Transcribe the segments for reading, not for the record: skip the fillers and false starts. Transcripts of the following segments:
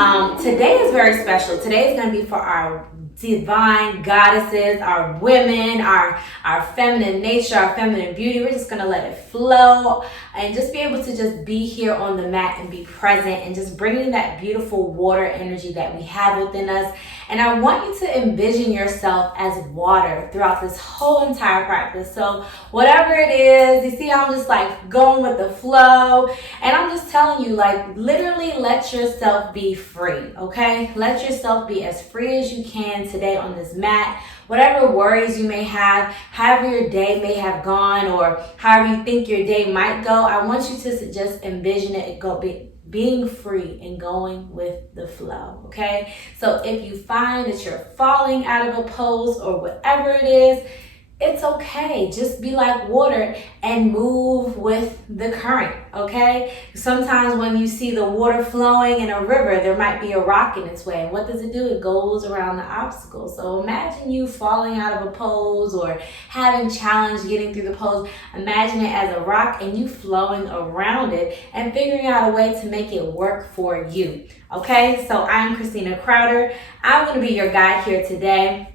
Today is very special. Today is going to be for our divine goddesses, our women, our feminine nature, our feminine beauty. We're just going to let it flow and just be able to just be here on the mat and be present and just bringing that beautiful water energy that we have within us. And I want you to envision yourself as water throughout this whole entire practice. So whatever it is, you see how I'm just like going with the flow. And I'm just telling you, like, literally let yourself be free, okay? Let yourself be as free as you can today on this mat. Whatever worries you may have, however your day may have gone, or however you think your day might go, I want you to just envision it being free and going with the flow, okay? So if you find that you're falling out of a pose or whatever it is, it's okay. Just be like water and move with the current, okay? Sometimes when you see the water flowing in a river, there might be a rock in its way. And what does it do? It goes around the obstacle. So imagine you falling out of a pose or having challenge getting through the pose. Imagine it as a rock and you flowing around it and figuring out a way to make it work for you, okay? So I'm Christina Crowder. I'm going to be your guide here today.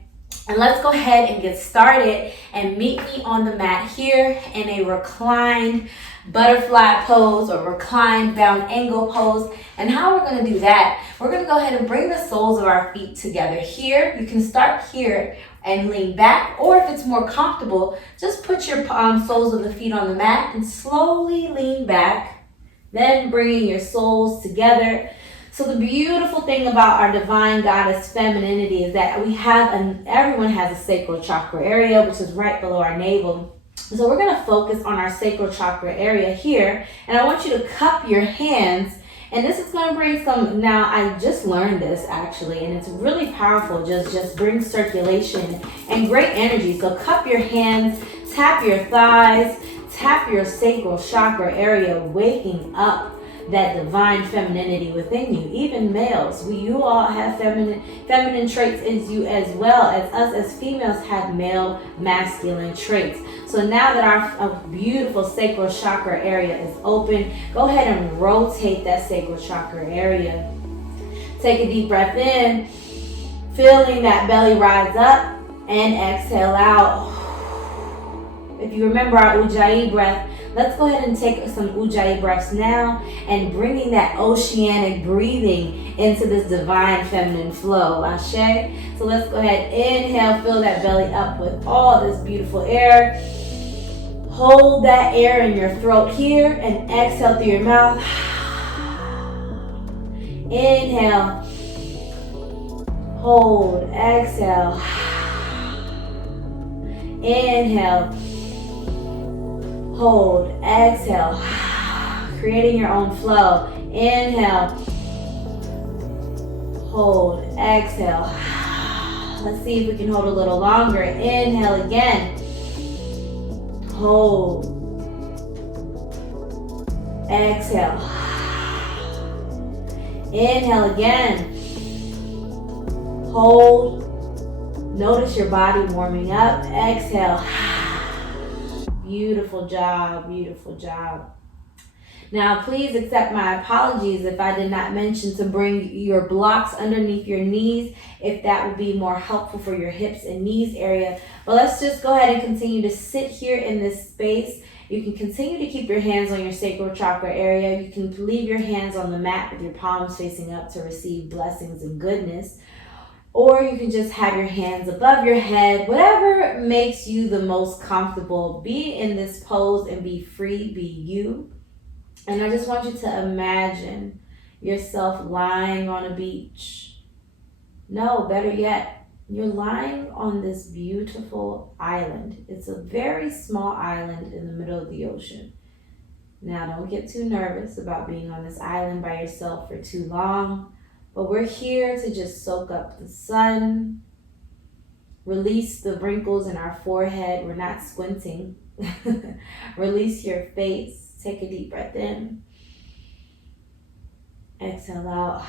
And let's go ahead and get started and meet me on the mat here in a reclined butterfly pose or reclined bound angle pose. And how we're going to do that, we're going to go ahead and bring the soles of our feet together here. You can start here and lean back, or if it's more comfortable, just put your soles of the feet on the mat and slowly lean back, then bringing your soles together. So the beautiful thing about our divine goddess femininity is that everyone has a sacral chakra area, which is right below our navel. So we're going to focus on our sacral chakra area here. And I want you to cup your hands. And this is going to bring now I just learned this actually, and it's really powerful. Just brings circulation and great energy. So cup your hands, tap your thighs, tap your sacral chakra area, waking up that divine femininity within you. Even males, you all have feminine traits in you, as well as us as females have male masculine traits. So now that our beautiful sacral chakra area is open, go ahead and rotate that sacral chakra area. Take a deep breath in, feeling that belly rise up, and exhale out. If you remember our Ujjayi breath, let's go ahead and take some Ujjayi breaths now and bringing that oceanic breathing into this divine feminine flow. Ashe. So let's go ahead, inhale, fill that belly up with all this beautiful air. Hold that air in your throat here and exhale through your mouth. Inhale. Hold. Exhale. Inhale. Hold, exhale, creating your own flow. Inhale, hold, exhale. Let's see if we can hold a little longer. Inhale again, hold, exhale. Inhale again, hold. Notice your body warming up. Exhale. Beautiful job, beautiful job. Now, please accept my apologies if I did not mention to bring your blocks underneath your knees, if that would be more helpful for your hips and knees area. But let's just go ahead and continue to sit here in this space. You can continue to keep your hands on your sacral chakra area. You can leave your hands on the mat with your palms facing up to receive blessings and goodness. Or you can just have your hands above your head, whatever makes you the most comfortable. Be in this pose and be free, be you. And I just want you to imagine yourself lying on a beach. No, better yet, you're lying on this beautiful island. It's a very small island in the middle of the ocean. Now, don't get too nervous about being on this island by yourself for too long. But we're here to just soak up the sun, release the wrinkles in our forehead. We're not squinting. Release your face. Take a deep breath in. Exhale out.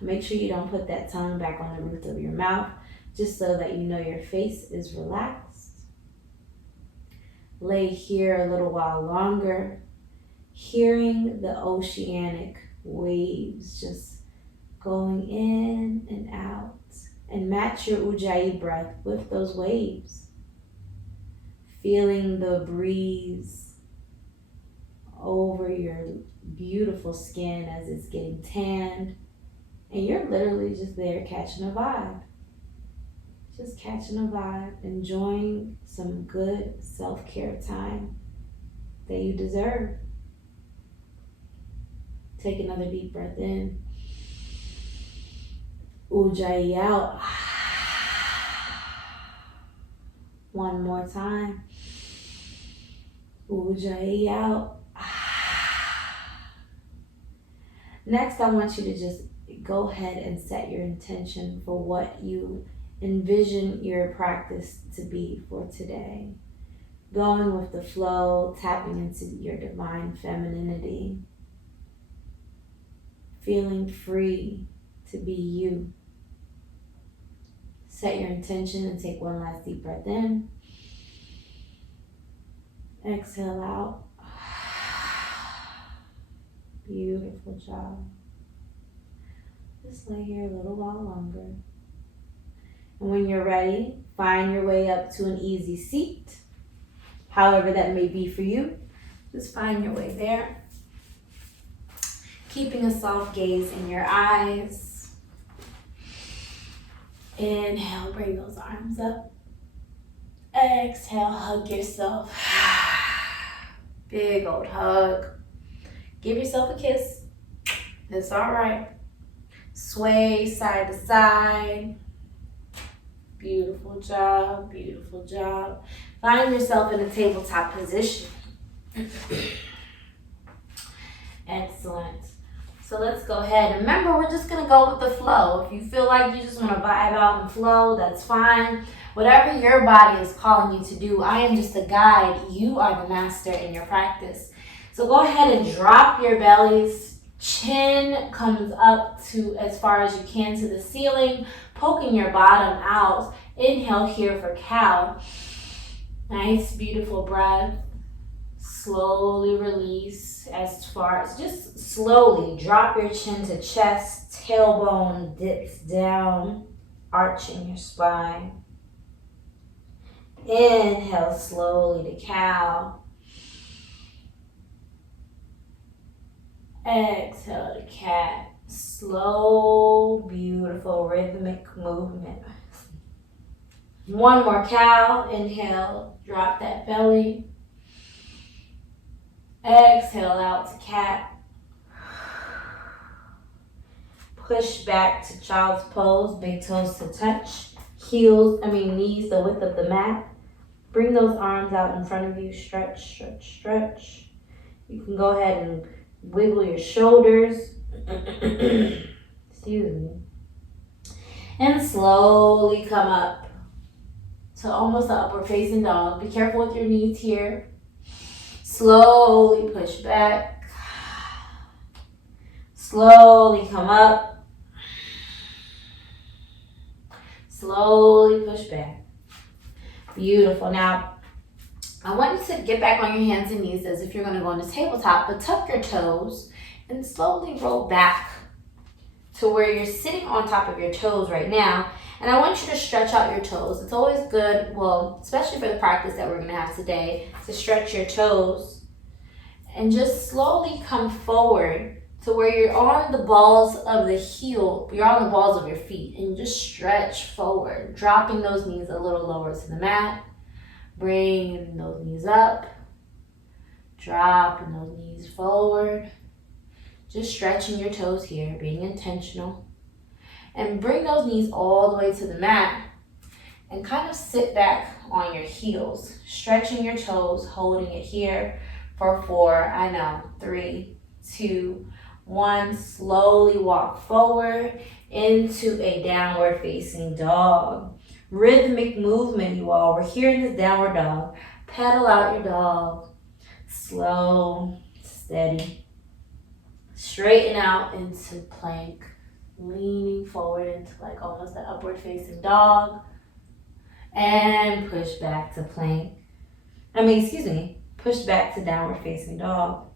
Make sure you don't put that tongue back on the roof of your mouth, just so that you know your face is relaxed. Lay here a little while longer, hearing the oceanic waves just going in and out. And match your Ujjayi breath with those waves. Feeling the breeze over your beautiful skin as it's getting tanned. And you're literally just there catching a vibe. Just catching a vibe, enjoying some good self-care time that you deserve. Take another deep breath in. Ujjayi out. One more time. Ujjayi out. Next, I want you to just go ahead and set your intention for what you envision your practice to be for today. Going with the flow, tapping into your divine femininity. Feeling free to be you. Set your intention and take one last deep breath in. Exhale out. Beautiful job. Just lay here a little while longer. And when you're ready, find your way up to an easy seat. However that may be for you. Just find your way there. Keeping a soft gaze in your eyes. Inhale, bring those arms up. Exhale, hug yourself. Big old hug. Give yourself a kiss. It's all right. Sway side to side. Beautiful job, beautiful job. Find yourself in a tabletop position. Excellent. So let's go ahead. Remember, we're just gonna go with the flow. If you feel like you just wanna vibe out and flow, that's fine. Whatever your body is calling you to do, I am just a guide. You are the master in your practice. So go ahead and drop your bellies. Chin comes up to as far as you can to the ceiling, poking your bottom out. Inhale here for cow. Nice, beautiful breath. Slowly release as far as, just slowly drop your chin to chest, tailbone dips down, arching your spine. Inhale slowly to cow. Exhale to cat. Slow, beautiful, rhythmic movement. One more cow. Inhale, drop that belly. Exhale out to cat. Push back to child's pose, big toes to touch. Knees the width of the mat. Bring those arms out in front of you. Stretch, stretch, stretch. You can go ahead and wiggle your shoulders. Excuse me. And slowly come up to almost the upward facing dog. Be careful with your knees here. Slowly push back. Slowly come up. Slowly push back. Beautiful. Now, I want you to get back on your hands and knees as if you're going to go on the tabletop, but tuck your toes and slowly roll back to where you're sitting on top of your toes right now. And I want you to stretch out your toes. It's always good, well, especially for the practice that we're going to have today, to stretch your toes and just slowly come forward to where you're on the balls of the heel, you're on the balls of your feet, and just stretch forward, dropping those knees a little lower to the mat, bringing those knees up, dropping those knees forward, just stretching your toes here, being intentional, and bring those knees all the way to the mat, and kind of sit back on your heels, stretching your toes, holding it here for 4, 3, 2, 1, slowly walk forward into a downward facing dog. Rhythmic movement, you all. We're here in this downward dog. Pedal out your dog. Slow, steady. Straighten out into plank. Leaning forward into like almost an upward facing dog. And push back to plank. Push back to downward facing dog.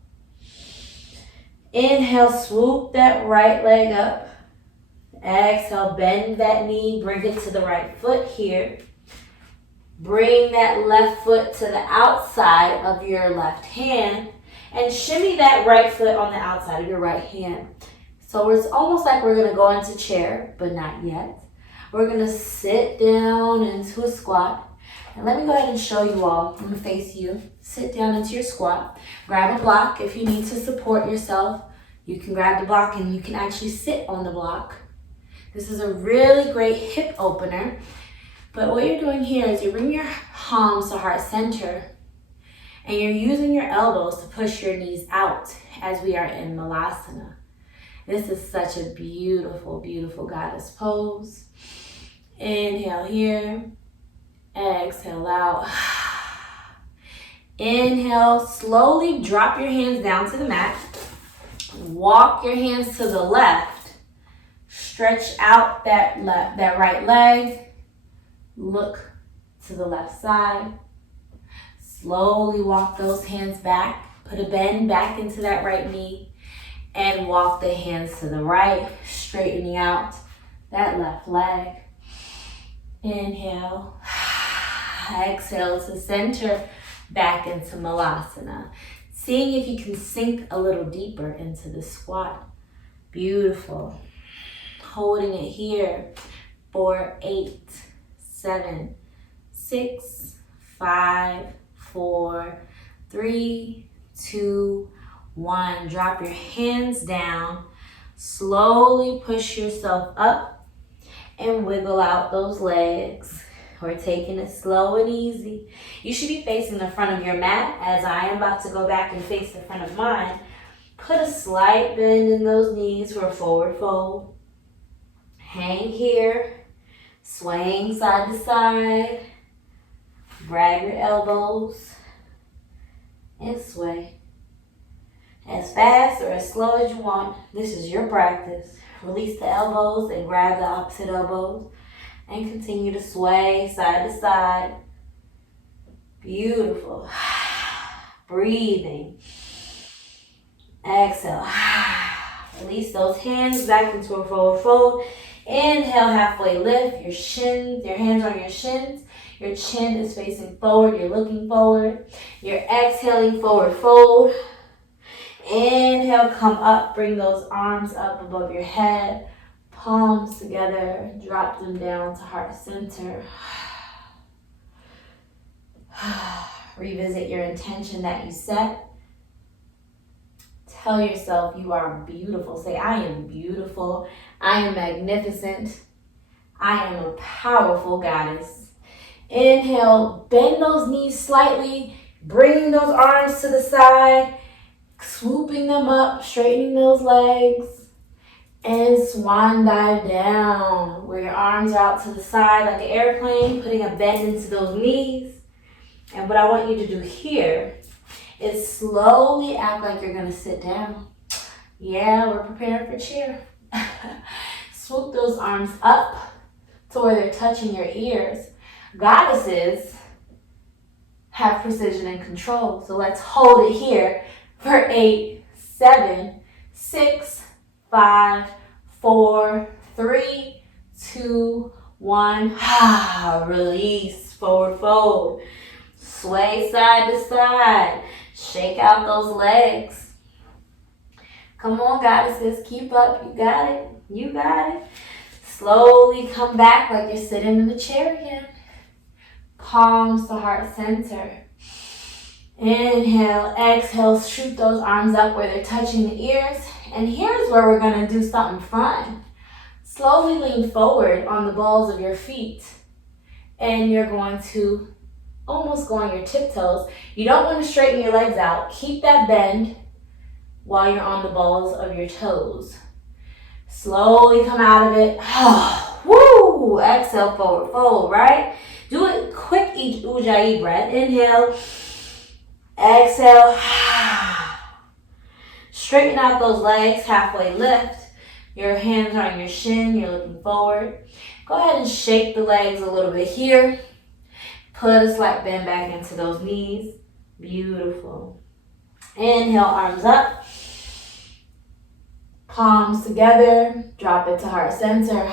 Inhale, swoop that right leg up. Exhale, bend that knee, bring it to the right foot here. Bring that left foot to the outside of your left hand and shimmy that right foot on the outside of your right hand. So it's almost like we're going to go into chair, but not yet. We're going to sit down into a squat. And let me go ahead and show you all. I'm going to face you. Sit down into your squat. Grab a block if you need to support yourself. You can grab the block and you can actually sit on the block. This is a really great hip opener. But what you're doing here is you bring your palms to heart center and you're using your elbows to push your knees out as we are in Malasana. This is such a beautiful, beautiful goddess pose. Inhale here. Exhale out. Inhale, slowly drop your hands down to the mat. Walk your hands to the left. Stretch out that right leg. Look to the left side. Slowly walk those hands back. Put a bend back into that right knee. And walk the hands to the right, straightening out that left leg. Inhale. Exhale to center back into Malasana. Seeing if you can sink a little deeper into the squat. Beautiful. Holding it here for 8, 7, 6, 5, 4, 3, 2, 1. Drop your hands down. Slowly push yourself up and wiggle out those legs. We're taking it slow and easy. You should be facing the front of your mat as I am about to go back and face the front of mine. Put a slight bend in those knees for a forward fold. Hang here, swaying side to side. Grab your elbows and sway. As fast or as slow as you want. This is your practice. Release the elbows and grab the opposite elbows. And continue to sway side to side. Beautiful. Breathing. Exhale. Release those hands back into a forward fold. Inhale, halfway lift. Your hands on your shins. Your chin is facing forward. You're looking forward. You're exhaling, forward fold. Inhale, come up. Bring those arms up above your head. Palms together, drop them down to heart center. Revisit your intention that you set. Tell yourself you are beautiful. Say, I am beautiful. I am magnificent. I am a powerful goddess. Inhale, bend those knees slightly, bringing those arms to the side, swooping them up, straightening those legs. And swan dive down, where your arms are out to the side like an airplane, putting a bend into those knees. And what I want you to do here is slowly act like you're gonna sit down. Yeah, we're preparing for chair. Swoop those arms up to where they're touching your ears. Goddesses have precision and control. So let's hold it here for 8, 7, 6, 5, 4, 3, 2, 1. Release, forward fold. Sway side to side. Shake out those legs. Come on, goddesses, keep up. You got it. You got it. Slowly come back like you're sitting in the chair again. Palms to heart center. Inhale, exhale, shoot those arms up where they're touching the ears. And here's where we're going to do something fun. Slowly lean forward on the balls of your feet. And you're going to almost go on your tiptoes. You don't want to straighten your legs out. Keep that bend while you're on the balls of your toes. Slowly come out of it. Woo! Exhale, forward fold, right? Do it quick ujjayi breath. Inhale. Exhale. Straighten out those legs, halfway lift. Your hands are on your shin, you're looking forward. Go ahead and shake the legs a little bit here. Put a slight bend back into those knees. Beautiful. Inhale, arms up. Palms together, drop it to heart center.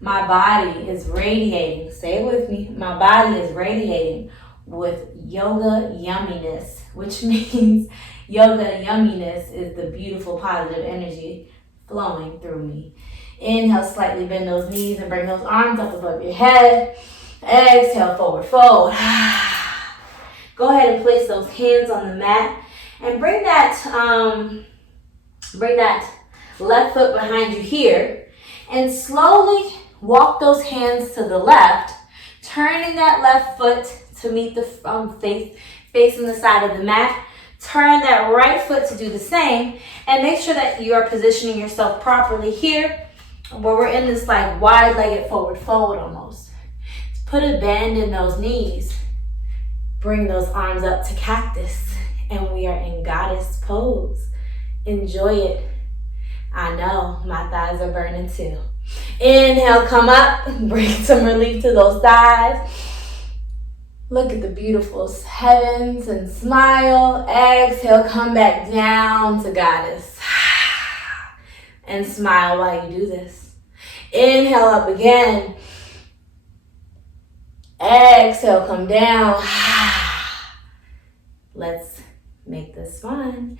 My body is radiating, say it with me, my body is radiating with yoga yumminess, which means yoga yumminess is the beautiful positive energy flowing through me. Inhale, slightly bend those knees and bring those arms up above your head. Exhale, forward fold. Go ahead and place those hands on the mat and bring that left foot behind you here and slowly walk those hands to the left, turning that left foot to meet the facing the side of the mat. Turn that right foot to do the same, and make sure that you are positioning yourself properly here, where we're in this like wide-legged forward fold almost. Put a bend in those knees. Bring those arms up to cactus, and we are in goddess pose. Enjoy it. I know, my thighs are burning too. Inhale, come up, bring some relief to those thighs. Look at the beautiful heavens and smile. Exhale, come back down to goddess. And smile while you do this. Inhale up again. Exhale, come down. Let's make this fun.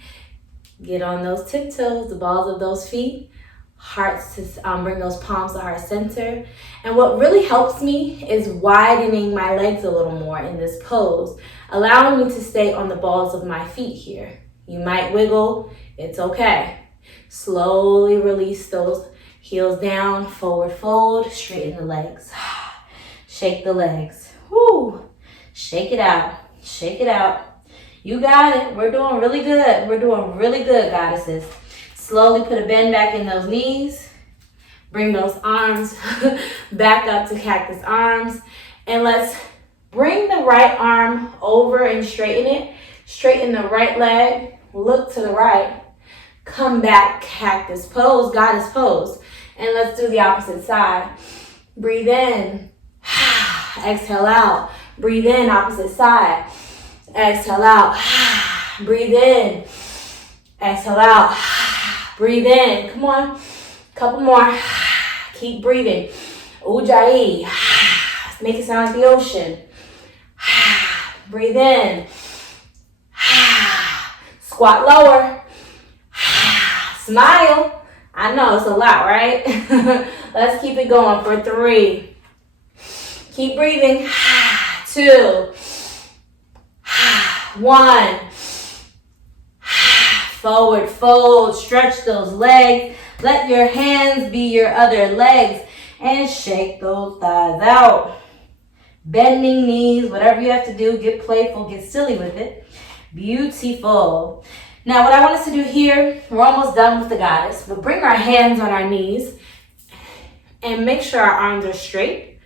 Get on those tiptoes, the balls of those feet. Hearts to bring those palms to heart center. And what really helps me is widening my legs a little more in this pose, allowing me to stay on the balls of my feet here. You might wiggle, it's okay. Slowly release those heels down, forward fold, straighten the legs. Shake the legs. Woo! Shake it out. Shake it out. You got it. We're doing really good. We're doing really good, goddesses. Slowly put a bend back in those knees. Bring those arms back up to cactus arms. And let's bring the right arm over and straighten it. Straighten the right leg. Look to the right. Come back, cactus pose, goddess pose. And let's do the opposite side. Breathe in. Exhale out. Breathe in, opposite side. Exhale out. Breathe in. Exhale out. Breathe in. Come on. Couple more. Keep breathing. Ujjayi. Make it sound like the ocean. Breathe in. Squat lower. Smile. I know it's a lot, right? Let's keep it going for 3. Keep breathing. 2. 1. Forward fold, stretch those legs. Let your hands be your other legs and shake those thighs out. Bending knees, whatever you have to do, get playful, get silly with it. Beautiful. Now what I want us to do here, we're almost done with the goddess, but bring our hands on our knees and make sure our arms are straight.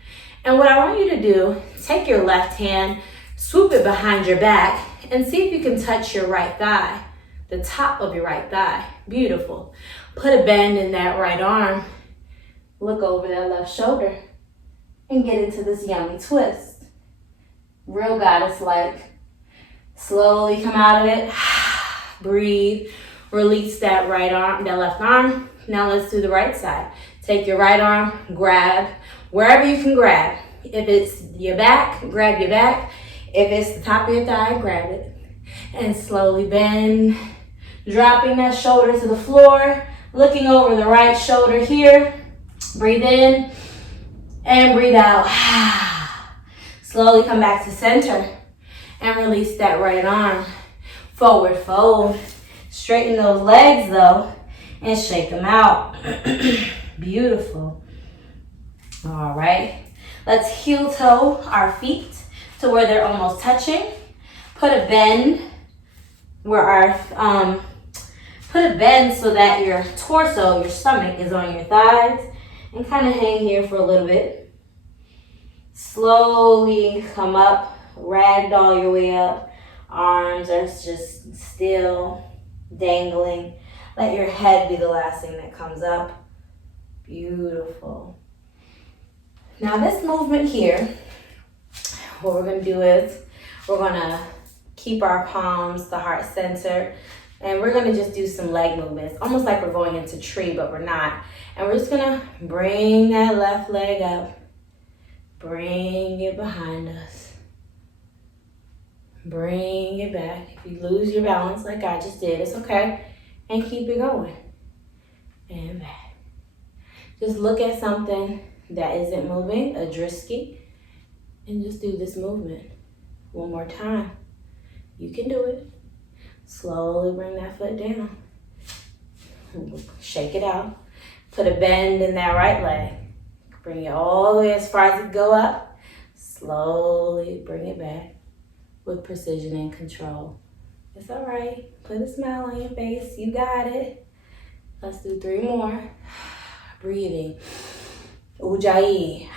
And what I want you to do, take your left hand, swoop it behind your back, and see if you can touch your right thigh. The top of your right thigh. Beautiful. Put a bend in that right arm. Look over that left shoulder and get into this yummy twist. Real goddess-like. Slowly come out of it. Breathe. Release that right arm, that left arm. Now let's do the right side. Take your right arm, grab wherever you can grab. If it's your back, grab your back. If it's the top of your thigh, grab it. And slowly bend. Dropping that shoulder to the floor, looking over the right shoulder here. Breathe in and breathe out. Slowly come back to center and release that right arm. Forward fold. Straighten those legs though and shake them out. Beautiful. All right. Let's heel toe our feet to where they're almost touching. Put a bend where put a bend so that your torso, your stomach is on your thighs, and kind of hang here for a little bit. Slowly come up, ragdoll your way up. Arms are just still dangling. Let your head be the last thing that comes up. Beautiful. Now this movement here, what we're going to do is we're going to keep our palms to heart center And we're gonna just do some leg movements, almost like we're going into tree, but we're not. And we're just gonna bring that left leg up, bring it behind us, bring it back. If you lose your balance like I just did, it's okay, and keep it going, and back. Just look at something that isn't moving, a drisky, and just do this movement one more time. You can do it. Slowly bring that foot down. Shake it out. Put a bend in that right leg. Bring it all the way as far as it go up. Slowly bring it back with precision and control. It's all right. Put a smile on your face. You got it. Let's do 3 more. Breathing. Ujjayi.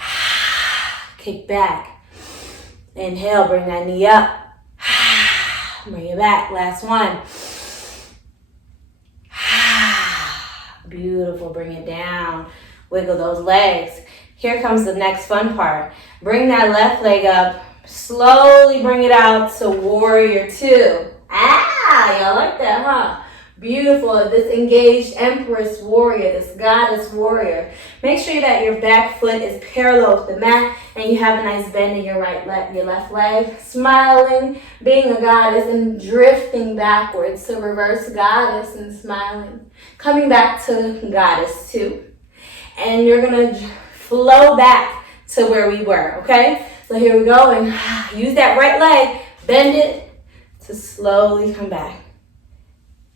Kick back. Inhale, bring that knee up. Bring it back. Last one. Beautiful. Bring it down. Wiggle those legs. Here comes the next fun part. Bring that left leg up. Slowly bring it out to warrior 2. Y'all like that, huh? Beautiful. This engaged empress warrior, this goddess warrior. Make sure that your back foot is parallel with the mat and you have a nice bend in your your left leg. Smiling, being a goddess, and drifting backwards. So reverse goddess and smiling. Coming back to goddess 2. And you're going to flow back to where we were, okay? So here we go, and use that right leg, bend it to slowly come back.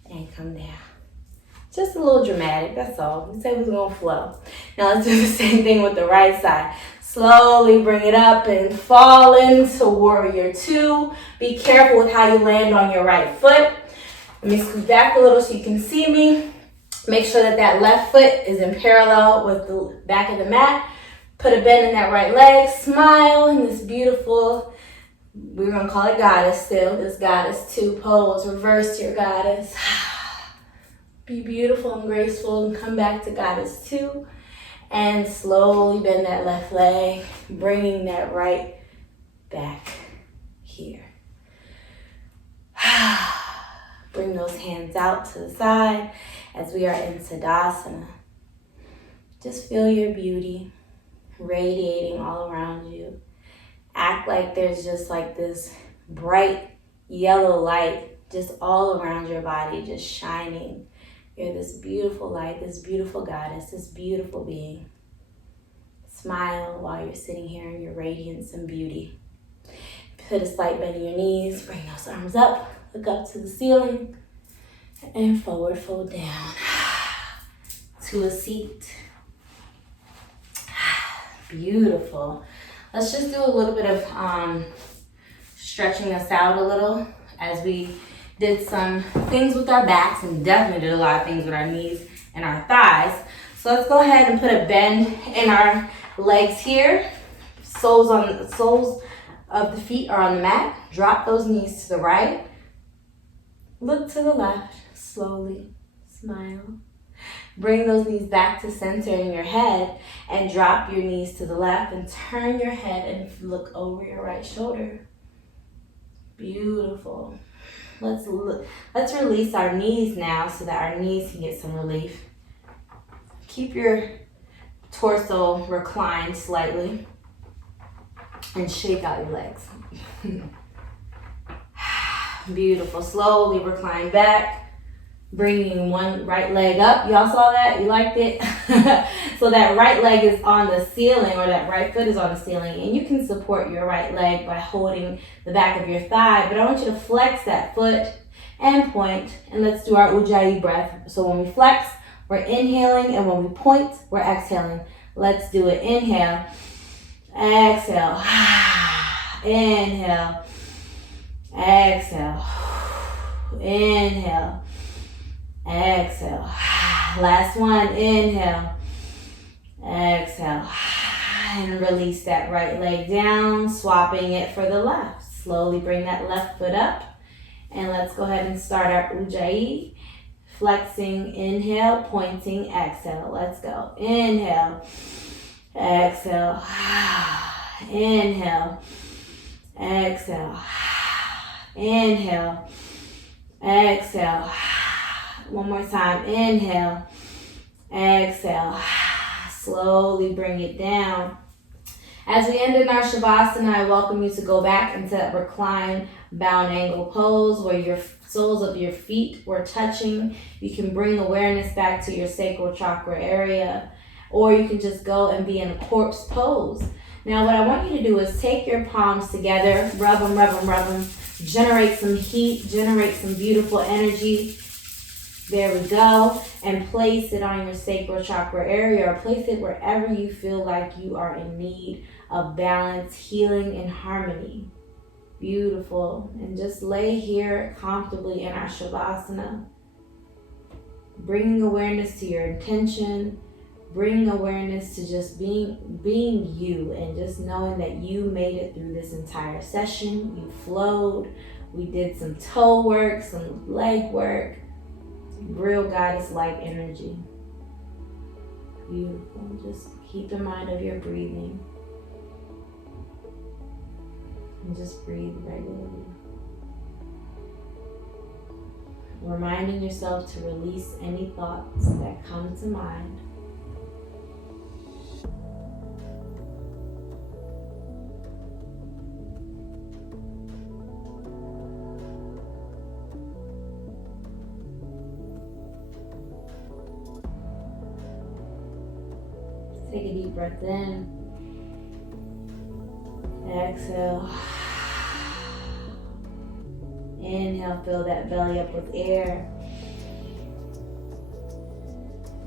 And come down. Just a little dramatic, that's all. We said we was gonna flow. Now let's do the same thing with the right side. Slowly bring it up and fall into warrior 2. Be careful with how you land on your right foot. Let me scoot back a little so you can see me. Make sure that that left foot is in parallel with the back of the mat. Put a bend in that right leg. Smile in this beautiful, we're going to call it goddess still, this goddess 2 pose. Reverse your goddess. Be beautiful and graceful and come back to goddess 2. And slowly bend that left leg, bringing that right back here. Bring those hands out to the side as we are in Tadasana. Just feel your beauty radiating all around you. Act like there's just like this bright yellow light just all around your body, just shining. You're this beautiful light, this beautiful goddess, this beautiful being. Smile while you're sitting here in your radiance and beauty. Put a slight bend in your knees, bring those arms up, look up to the ceiling, and forward fold down to a seat. Beautiful. Let's just do a little bit of stretching us out a little as we did some things with our backs and definitely did a lot of things with our knees and our thighs. So let's go ahead and put a bend in our legs here. Soles of the feet are on the mat. Drop those knees to the right. Look to the left. Slowly smile. Bring those knees back to center in your head and drop your knees to the left and turn your head and look over your right shoulder. Beautiful. Let's release our knees now so that our knees can get some relief. Keep your torso reclined slightly and shake out your legs. Beautiful. Slowly recline back. Bringing one right leg up. Y'all saw that? You liked it? So that right leg is on the ceiling, or that right foot is on the ceiling, and you can support your right leg by holding the back of your thigh, but I want you to flex that foot and point, and let's do our Ujjayi breath. So when we flex, we're inhaling, and when we point, we're exhaling. Let's do it. Inhale, exhale, inhale, exhale, inhale, exhale. Last one. Inhale, exhale, and release that right leg down, swapping it for the left. Slowly bring that left foot up, and let's go ahead and start our Ujjayi. Flexing, inhale, pointing, exhale. Let's go. Inhale, exhale, inhale, exhale, inhale, exhale. One more time. Inhale. Exhale. Slowly bring it down. As we end in our Shavasana, I welcome you to go back into that recline bound angle pose where your soles of your feet were touching. You can bring awareness back to your sacral chakra area, or you can just go and be in a corpse pose. Now what I want you to do is take your palms together, rub them, rub them, rub them, generate some heat, generate some beautiful energy. There we go. And place it on your sacral chakra area, or place it wherever you feel like you are in need of balance, healing, and harmony. Beautiful. And just lay here comfortably in our Shavasana, bringing awareness to your intention, bringing awareness to just being you, and just knowing that you made it through this entire session. You flowed. We did some toe work, some leg work. Real goddess-like energy. Beautiful. Just keep in mind of your breathing. And just breathe regularly. Reminding yourself to release any thoughts that come to mind. Take a deep breath in. Exhale. Inhale, fill that belly up with air.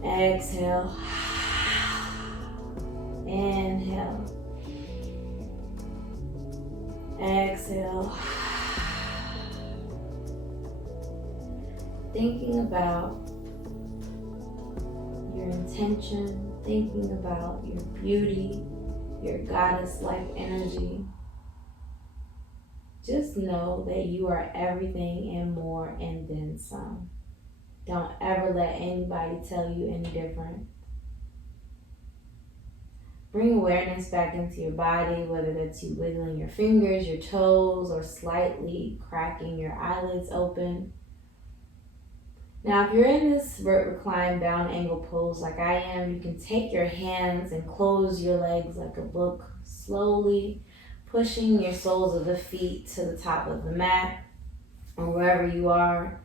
Exhale. Inhale. Exhale. Thinking about your intention, thinking about your beauty, your goddess-like energy. Just know that you are everything and more and then some. Don't ever let anybody tell you any different. Bring awareness back into your body, whether that's you wiggling your fingers, your toes, or slightly cracking your eyelids open. Now, if you're in this reclined bound angle pose like I am, you can take your hands and close your legs like a book, slowly pushing your soles of the feet to the top of the mat or wherever you are,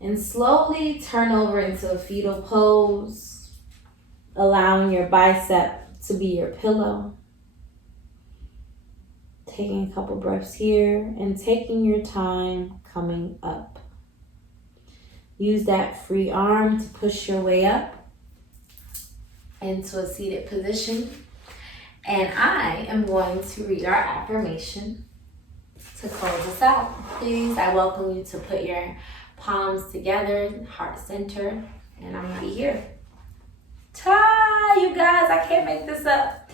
and slowly turn over into a fetal pose, allowing your bicep to be your pillow. Taking a couple breaths here and taking your time coming up. Use that free arm to push your way up into a seated position. And I am going to read our affirmation to close us out. Please, I welcome you to put your palms together, heart center, and I'm right here. Ta, you guys, I can't make this up.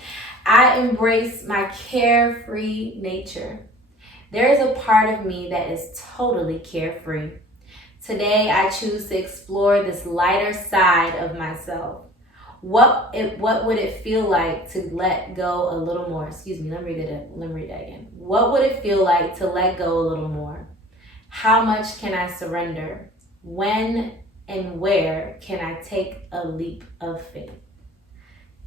I embrace my carefree nature. There is a part of me that is totally carefree. Today, I choose to explore this lighter side of myself. What would it feel like to let go a little more? Excuse me, let me read that again. What would it feel like to let go a little more? How much can I surrender? When and where can I take a leap of faith?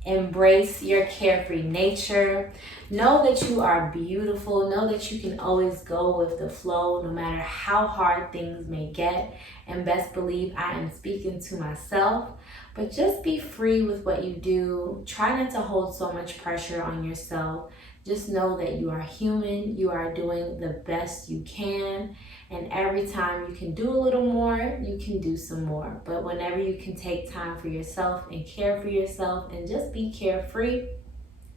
Embrace your carefree nature. Know that you are beautiful. Know that you can always go with the flow no matter how hard things may get. And best believe I am speaking to myself. But just be free with what you do. Try not to hold so much pressure on yourself. Just know that you are human. You are doing the best you can. And every time you can do a little more, you can do some more. But whenever you can take time for yourself and care for yourself and just be carefree,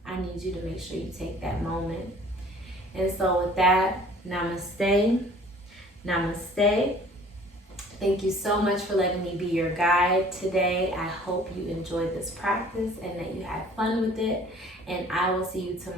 I need you to make sure you take that moment. And so with that, namaste. Namaste. Thank you so much for letting me be your guide today. I hope you enjoyed this practice and that you had fun with it. And I will see you tomorrow.